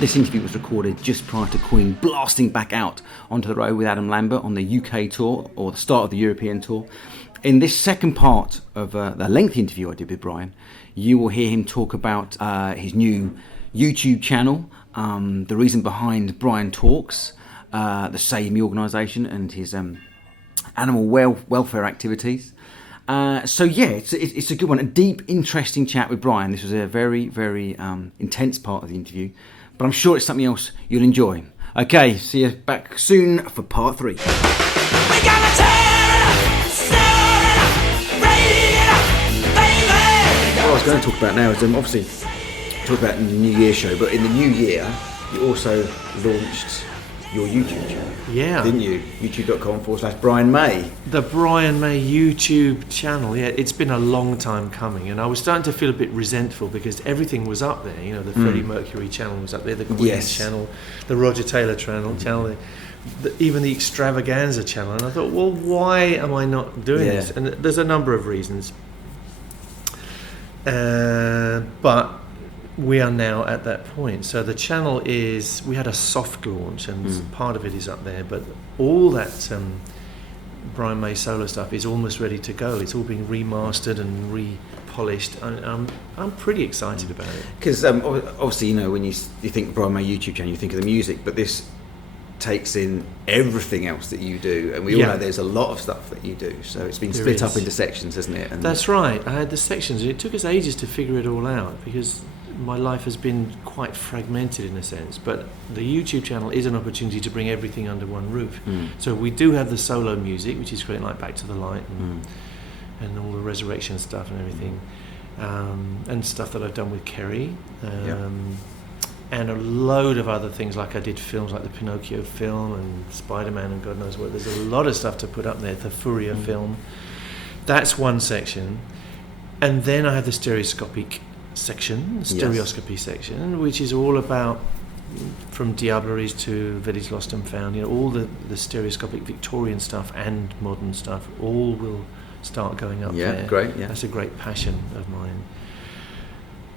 This interview was recorded just prior to Queen blasting back out onto the road with Adam Lambert on the UK tour, or the start of the European tour. In this second part of the lengthy interview I did with Brian, you will hear him talk about his new YouTube channel, the reason behind Brian Talks, the Save Me organisation, and his animal welfare activities. So yeah, it's a good one. A deep, interesting chat with Brian. This was a very, very intense part of the interview, but I'm sure it's something else you'll enjoy. Okay, see you back soon for part 3. What I was going to talk about now is obviously talk about the New Year show, but in the new year you also launched your YouTube channel. Yeah. Didn't you? youtube.com/Brian May. The Brian May YouTube channel, yeah, it's been a long time coming, and I was starting to feel a bit resentful because everything was up there. You know, the Freddie Mercury channel was up there, the Queen channel, the Roger Taylor channel, even the Extravaganza channel, and I thought, well, why am I not doing this? And there's a number of reasons. But we are now at that point. So the channel we had a soft launch, and part of it is up there, but all that Brian May solo stuff is almost ready to go. It's all being remastered and repolished. I'm pretty excited about it. Because obviously, you know, when you think Brian May YouTube channel, you think of the music, but this takes in everything else that you do, and we all know there's a lot of stuff that you do, so it's been split up into sections, hasn't it? And that's right. I had the sections, and it took us ages to figure it all out because my life has been quite fragmented in a sense, but the YouTube channel is an opportunity to bring everything under one roof. So we do have the solo music, which is great, like Back to the Light and all the Resurrection stuff and everything, and stuff that I've done with Kerry, and a load of other things, like I did films like the Pinocchio film and Spider-Man and God knows what. There's a lot of stuff to put up there, the Furia film. That's one section. And then I have the stereoscopy section, which is all about, from Diableries to Village Lost and Found, you know, all the stereoscopic Victorian stuff and modern stuff, all will start going up there. Great, yeah. That's a great passion of mine.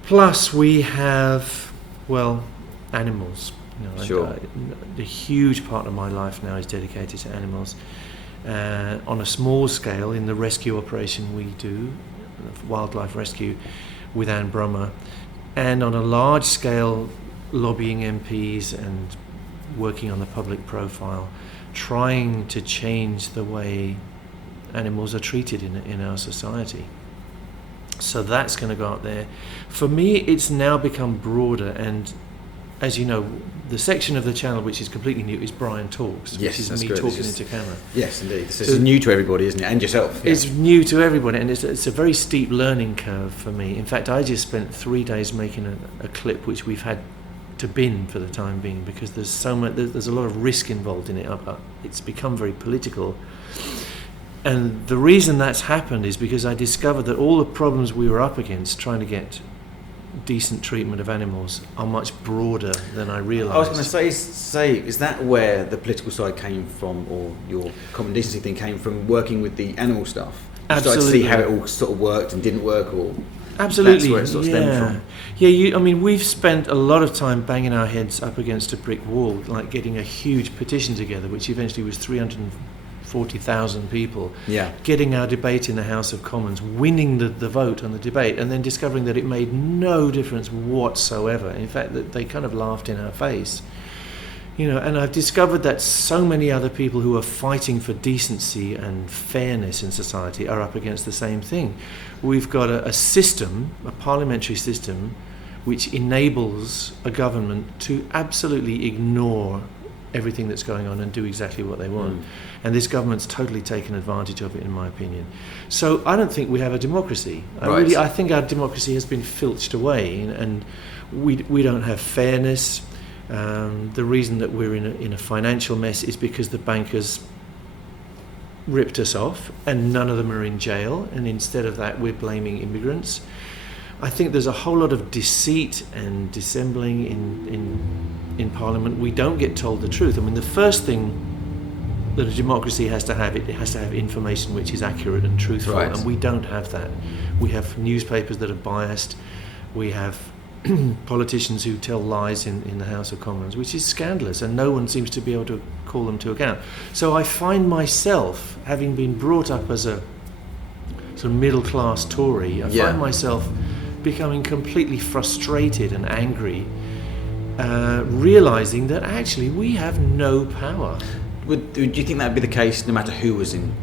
Plus we have, well, animals. You know, sure. The huge part of my life now is dedicated to animals. On a small scale, in the rescue operation we do, wildlife rescue, with Anne Brummer, and on a large scale, lobbying MPs and working on the public profile, trying to change the way animals are treated in our society. So that's going to go up there. For me, it's now become broader, and as you know, the section of the channel which is completely new is Brian Talks, which is me talking into camera. Yes, indeed. This is new to everybody, isn't it? And yourself. Yeah. It's new to everybody, and it's a very steep learning curve for me. In fact, I just spent 3 days making a clip which we've had to bin for the time being because there's so much. There's a lot of risk involved in it. It's become very political. And the reason that's happened is because I discovered that all the problems we were up against trying to get decent treatment of animals are much broader than I realised. I was going to say, is that where the political side came from, or your common decency thing came from, working with the animal stuff? Absolutely. To see how it all sort of worked and didn't work, or absolutely, that's where it sort of stemmed from. Yeah, I mean, we've spent a lot of time banging our heads up against a brick wall, like getting a huge petition together, which eventually was 340,000 people, getting our debate in the House of Commons, winning the vote on the debate, and then discovering that it made no difference whatsoever. In fact, that they kind of laughed in our face. You know, and I've discovered that so many other people who are fighting for decency and fairness in society are up against the same thing. We've got a system, a parliamentary system, which enables a government to absolutely ignore everything that's going on and do exactly what they want. And this government's totally taken advantage of it, in my opinion. So I don't think we have a democracy. I think our democracy has been filched away, and we don't have fairness. The reason that we're in a financial mess is because the bankers ripped us off, and none of them are in jail, and instead of that we're blaming immigrants. I think there's a whole lot of deceit and dissembling in Parliament. We don't get told the truth. I mean, the first thing that a democracy has to have, it has to have information which is accurate and truthful, and we don't have that. We have newspapers that are biased. We have politicians who tell lies in the House of Commons, which is scandalous, and no one seems to be able to call them to account. So I find myself, having been brought up as a sort of middle-class Tory, I find myself becoming completely frustrated and angry, realising that actually we have no power. Do you think that would be the case no matter who was in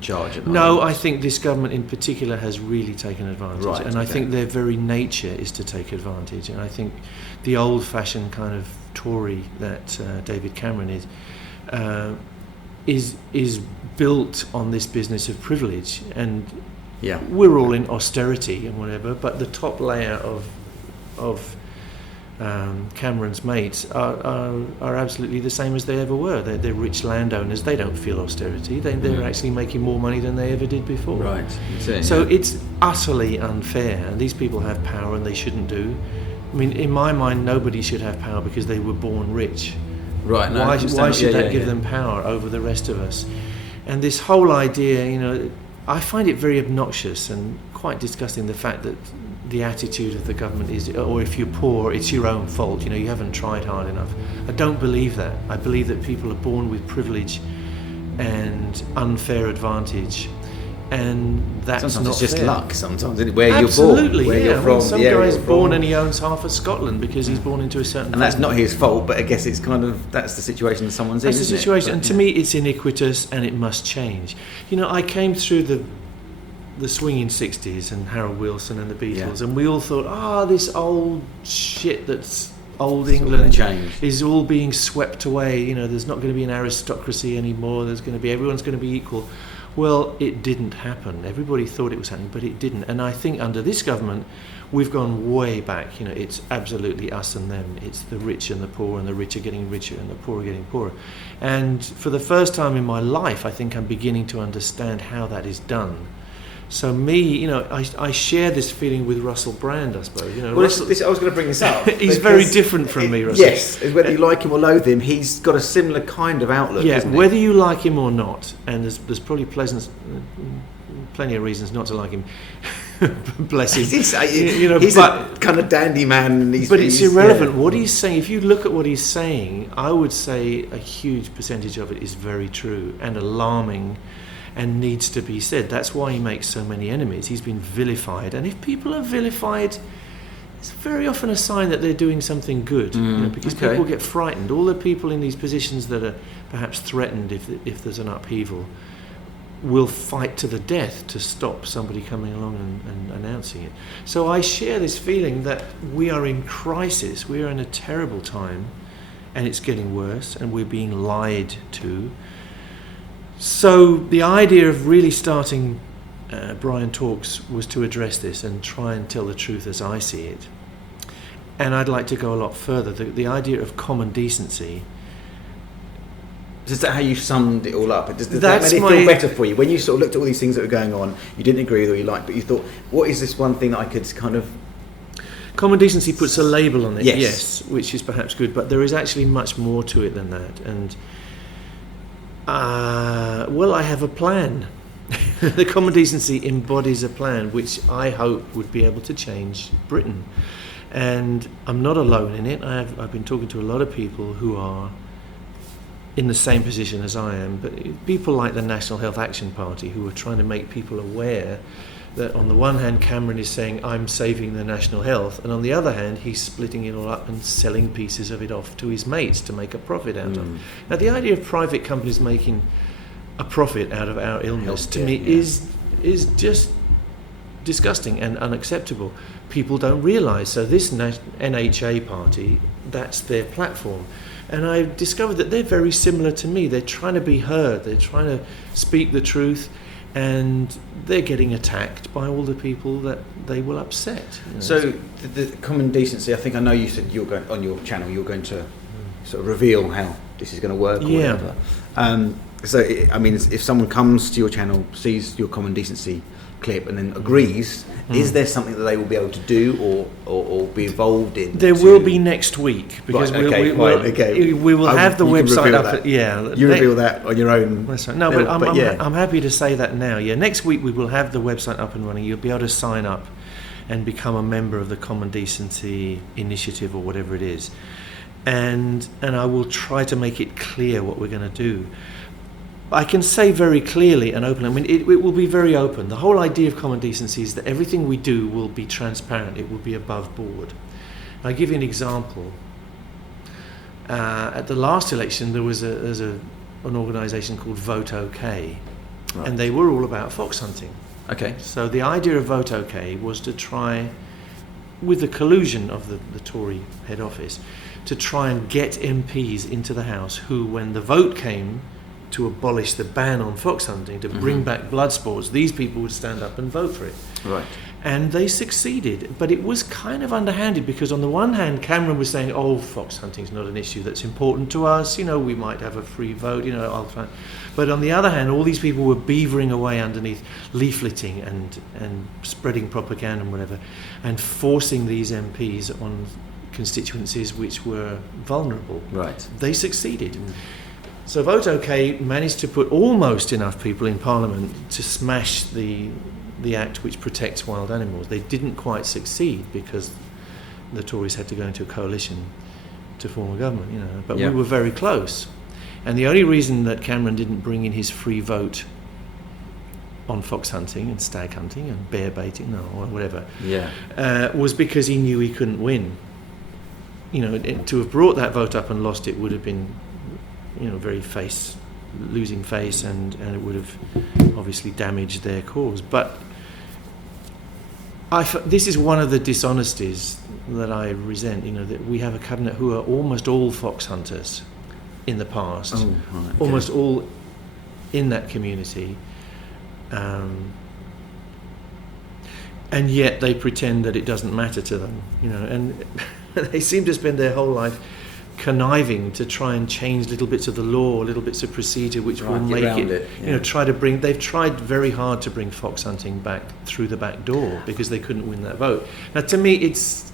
charge at the No, moment? I think this government in particular has really taken advantage. Right, and I think their very nature is to take advantage. And I think the old-fashioned kind of Tory that David Cameron is built on this business of privilege. And we're all in austerity and whatever, but the top layer of Cameron's mates are absolutely the same as they ever were. They're rich landowners. They don't feel austerity. They're actually making more money than they ever did before. Right. So it's utterly unfair, and these people have power and they shouldn't do. I mean, in my mind, nobody should have power because they were born rich. Right. No, why should that give them power over the rest of us? And this whole idea, I find it very obnoxious and quite disgusting, the fact that the attitude of the government is, or if you're poor, it's your own fault, you haven't tried hard enough. I don't believe that. I believe that people are born with privilege and unfair advantage, and that's sometimes not it's just fair. luck sometimes, isn't it? Where Absolutely, you're born, where you're from. Some guy's born and he owns half of Scotland because he's born into a certain and that's family. not his fault, but I guess it's kind of, that's the situation someone's in, That's the isn't situation, it? and to me it's iniquitous and it must change. I came through the swinging 60s and Harold Wilson and the Beatles, and we all thought, this old shit that's old England is all being swept away. There's not going to be an aristocracy anymore. Everyone's going to be equal. Well, it didn't happen. Everybody thought it was happening, but it didn't. And I think under this government, we've gone way back. It's absolutely us and them. It's the rich and the rich are getting richer and the poor are getting poorer. And for the first time in my life, I think I'm beginning to understand how that is done. So I share this feeling with Russell Brand, I suppose. I was going to bring this up. He's very different from me, Russell. Yes, whether you like him or loathe him, he's got a similar kind of outlook. Yeah, isn't he? whether you like him or not, and there's probably plenty of reasons not to like him. Bless him. He's a kind of dandy man. But it's irrelevant. What he's saying, if you look at what he's saying, I would say a huge percentage of it is very true and alarming, and needs to be said. That's why he makes so many enemies. He's been vilified, and if people are vilified, it's very often a sign that they're doing something good. Because people get frightened. All the people in these positions that are perhaps threatened if there's an upheaval will fight to the death to stop somebody coming along and announcing it. So I share this feeling that we are in crisis. We are in a terrible time, and it's getting worse, and we're being lied to. So the idea of really starting Brian Talks was to address this and try and tell the truth as I see it. And I'd like to go a lot further. The idea of common decency. Is that how you summed it all up? Does that make it feel better for you? When you sort of looked at all these things that were going on, you didn't agree with what you liked, but you thought, what is this one thing that I could kind of... Common decency puts a label on it, yes, which is perhaps good, but there is actually much more to it than that. And I have a plan. The common decency embodies a plan which I hope would be able to change Britain. And I'm not alone in it. I've been talking to a lot of people who are in the same position as I am, but people like the National Health Action Party who are trying to make people aware that on the one hand Cameron is saying I'm saving the national health, and on the other hand he's splitting it all up and selling pieces of it off to his mates to make a profit out of. Now the idea of private companies making a profit out of our illness to me is just disgusting and unacceptable. People don't realise. So this NHA party, that's their platform. And I discovered that they're very similar to me. They're trying to be heard. They're trying to speak the truth. And they're getting attacked by all the people that they will upset. So the common decency, I think I know you said you're going on your channel, you're going to sort of reveal how this is going to work or whatever. So, if someone comes to your channel, sees your common decency clip and then agrees, is there something that they will be able to do or be involved in? There will be next week, because we will have the website up. You reveal that on your own. No, but I'm happy to say that now. Yeah, next week we will have the website up and running. You'll be able to sign up, and become a member of the Common Decency Initiative or whatever it is. And I will try to make it clear what we're going to do. I can say very clearly and openly, I mean, it will be very open. The whole idea of common decency is that everything we do will be transparent, it will be above board. I'll give you an example. At the last election, there was an organisation called Vote OK, right. And they were all about fox hunting. Okay. So the idea of Vote OK was to try, with the collusion of the Tory head office, to try and get MPs into the House who, when the vote came to abolish the ban on fox hunting, to bring back blood sports, these people would stand up and vote for it. Right. And they succeeded, but it was kind of underhanded, because on the one hand, Cameron was saying, oh, fox hunting's not an issue that's important to us, we might have a free vote, But on the other hand, all these people were beavering away underneath leafleting and spreading propaganda and whatever, and forcing these MPs on constituencies which were vulnerable. Right. They succeeded. So Vote OK managed to put almost enough people in Parliament to smash the act which protects wild animals. They didn't quite succeed because the Tories had to go into a coalition to form a government, but we were very close. And the only reason that Cameron didn't bring in his free vote on fox hunting and stag hunting and bear baiting or whatever was because he knew he couldn't win. To have brought that vote up and lost it would have been very losing face, and it would have obviously damaged their cause. But this is one of the dishonesties that I resent, that we have a cabinet who are almost all fox hunters in the past, almost all in that community, and yet they pretend that it doesn't matter to them, and they seem to spend their whole life conniving to try and change little bits of the law, little bits of procedure which will make it. They've tried very hard to bring fox hunting back through the back door because they couldn't win that vote. Now, to me, it's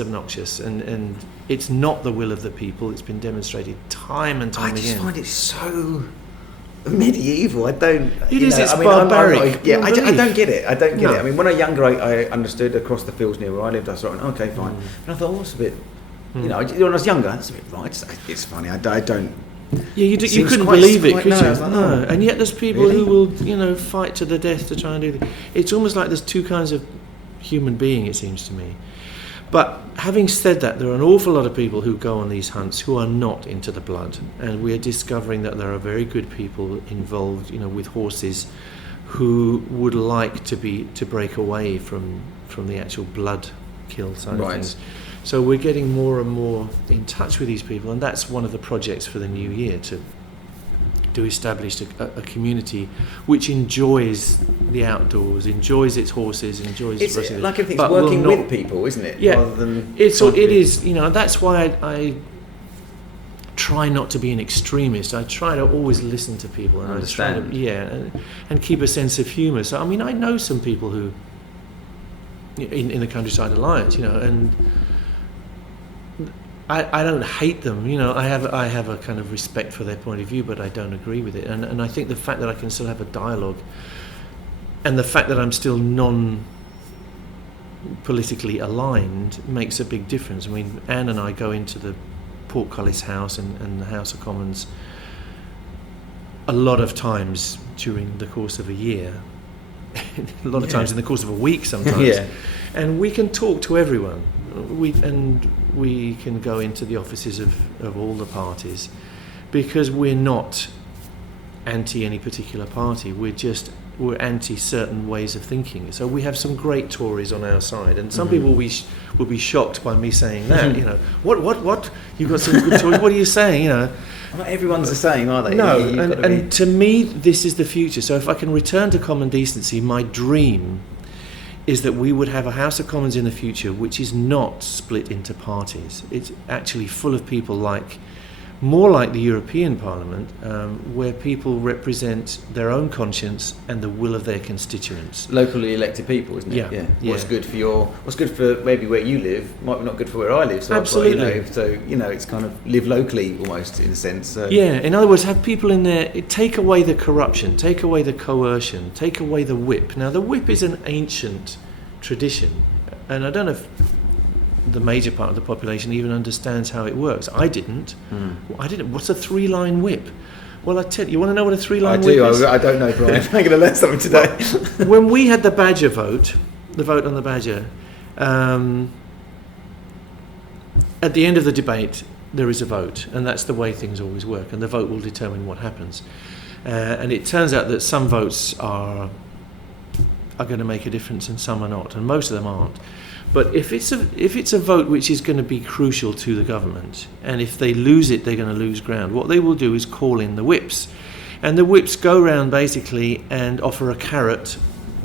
obnoxious, and it's not the will of the people. It's been demonstrated time and time again. I just find it so medieval. I don't. It's barbaric. I don't get it. I don't get it. I mean, when I was younger, I understood across the fields near where I lived. I thought, okay, fine. And I thought, what's a bit. When I was younger, that's a bit right. It's funny. I don't. Yeah, you couldn't believe it, could you? No. And yet there's people who will, fight to the death to try and do it. It's almost like there's two kinds of human being, it seems to me. But having said that, there are an awful lot of people who go on these hunts who are not into the blood, and we are discovering that there are very good people involved, with horses, who would like to break away from the actual blood kill side of things. So we're getting more and more in touch with these people, and that's one of the projects for the new year, to establish a community which enjoys the outdoors, enjoys its horses, enjoys it's like everything's working with people, isn't it? Yeah, rather than it is. That's why I try not to be an extremist. I try to always listen to people and understand. And keep a sense of humour. So I mean, I know some people who in the Countryside Alliance, and I don't hate them, I have a kind of respect for their point of view, but I don't agree with it. And I think the fact that I can still have a dialogue, and the fact that I'm still non-politically aligned, makes a big difference. I mean, Anne and I go into the Portcullis House and the House of Commons a lot of times during the course of a year, a lot of times in the course of a week sometimes. And we can talk to everyone. We can go into the offices of all the parties, because we're not anti any particular party. We're anti certain ways of thinking. So we have some great Tories on our side, and some people will be shocked by me saying that. What? You've got some good Tories. What are you saying? Not everyone's the same, are they? No, and to me, this is the future. So if I can return to common decency, my dream is that we would have a House of Commons in the future which is not split into parties. It's actually full of people more like the European Parliament, where people represent their own conscience and the will of their constituents. Locally elected people, isn't it? Yeah. What's good for maybe where you live might be not good for where I live. So absolutely. It's kind of live locally almost in a sense. So. Yeah. In other words, have people in there. Take away the corruption, take away the coercion, take away the whip. Now, the whip is an ancient tradition, and I don't know if the major part of the population even understands how it works. I didn't. What's a 3-line whip? Well, I tell you, want to know what a 3-line whip is? I don't know, Brian. I'm going to learn something today. When we had the Badger vote, the vote on the Badger, at the end of the debate, there is a vote, and that's the way things always work, and the vote will determine what happens. And it turns out that some votes are going to make a difference and some are not, and most of them aren't. But if it's a vote which is going to be crucial to the government, and if they lose it, they're going to lose ground, what they will do is call in the whips. And the whips go round basically and offer a carrot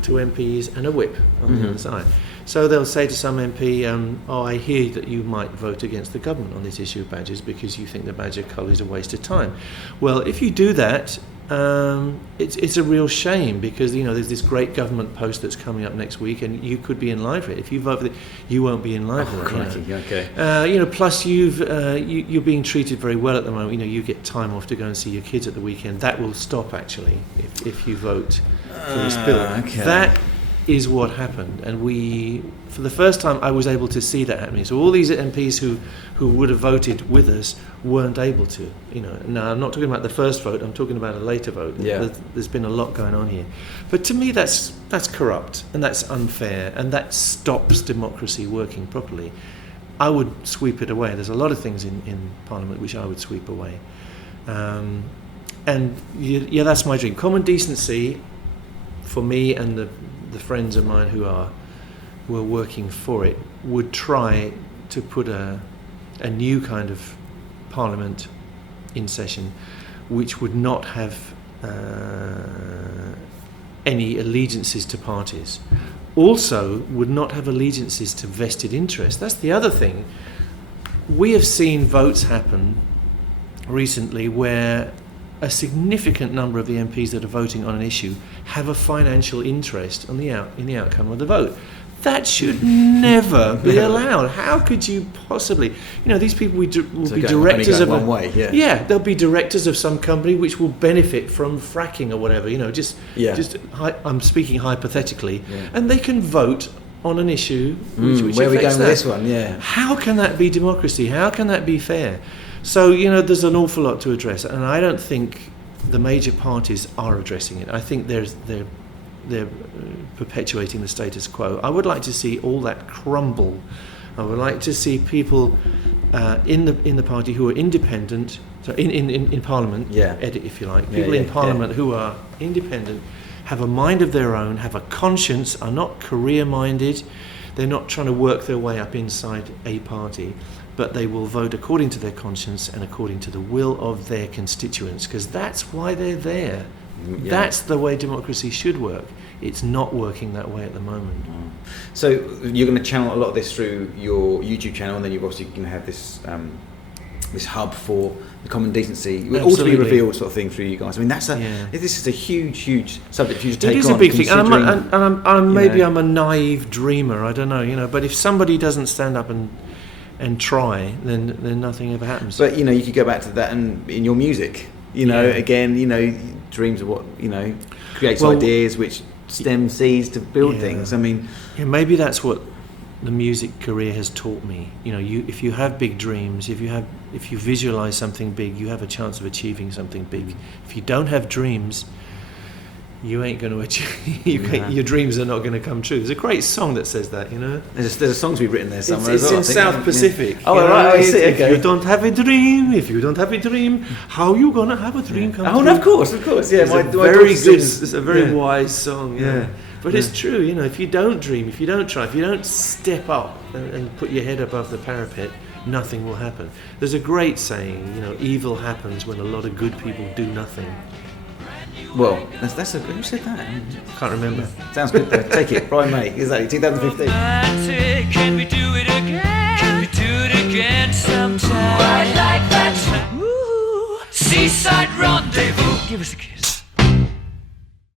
to MPs and a whip on the other side. So they'll say to some MP, I hear that you might vote against the government on this issue of badges because you think the badger cull is a waste of time. Well, if you do that, it's a real shame because, there's this great government post that's coming up next week and you could be in line for it. If you vote for it, you won't be in line for it. Okay. Plus you're being treated very well at the moment. You get time off to go and see your kids at the weekend. That will stop, actually, if you vote for this bill. Okay. That is what happened, and for the first time I was able to see that happening. So all these MPs who would have voted with us weren't able to. Now I'm not talking about the first vote, I'm talking about a later vote. Yeah. There's been a lot going on here, but to me that's corrupt and that's unfair and that stops democracy working properly. I would sweep it away. There's a lot of things in Parliament which I would sweep away, and that's my dream. Common decency for me and the friends of mine who are working for it would try to put a new kind of parliament in session which would not have any allegiances to parties, also would not have allegiances to vested interests. That's the other thing. We have seen votes happen recently where a significant number of the MPs that are voting on an issue have a financial interest in the outcome of the vote. That should never be allowed. How could you possibly? These people will be directors of one way. They'll be directors of some company which will benefit from fracking or whatever. I'm speaking hypothetically, and they can vote on an issue which where are we going that. with this one? Yeah. How can that be democracy? How can that be fair? So, there's an awful lot to address, and I don't think the major parties are addressing it. I think they're perpetuating the status quo. I would like to see all that crumble. I would like to see people in the party who are independent, so in Parliament, edit if you like, people in Parliament who are independent, have a mind of their own, have a conscience, are not career-minded, they're not trying to work their way up inside a party, but they will vote according to their conscience and according to the will of their constituents, because that's why they're there. Yeah. That's the way democracy should work. It's not working that way at the moment. So you're going to channel a lot of this through your YouTube channel, and then you're obviously going to have this this hub for the common decency, all to be revealed sort of thing through you guys. I mean, this is a huge subject for you to take on. It is a big thing, and maybe I'm a naive dreamer. I don't know, but if somebody doesn't stand up and try, then nothing ever happens. But you could go back to that and in your music, again, dreams are what creates ideas which stem seeds to build things. I mean, maybe that's what the music career has taught me. If you have big dreams, if you visualize something big, you have a chance of achieving something big. If you don't have dreams, you ain't going to achieve. Your dreams are not going to come true. There's a great song that says that. There's a song to be written there somewhere. It's in South Pacific. Oh, right. I see. Okay. If you don't have a dream, how you gonna have a dream come true? Oh, of course. Yeah, it's a very wise song. Yeah. But it's true. If you don't dream, if you don't try, if you don't step up and put your head above the parapet, nothing will happen. There's a great saying. Evil happens when a lot of good people do nothing. Well, who said that? Can't remember. Sounds good though. Take it, Brian May. Exactly, 2015. Can we do it again? Can we do it again sometime? Ooh, I'd like that. Ooh, seaside rendezvous. Give us a kiss.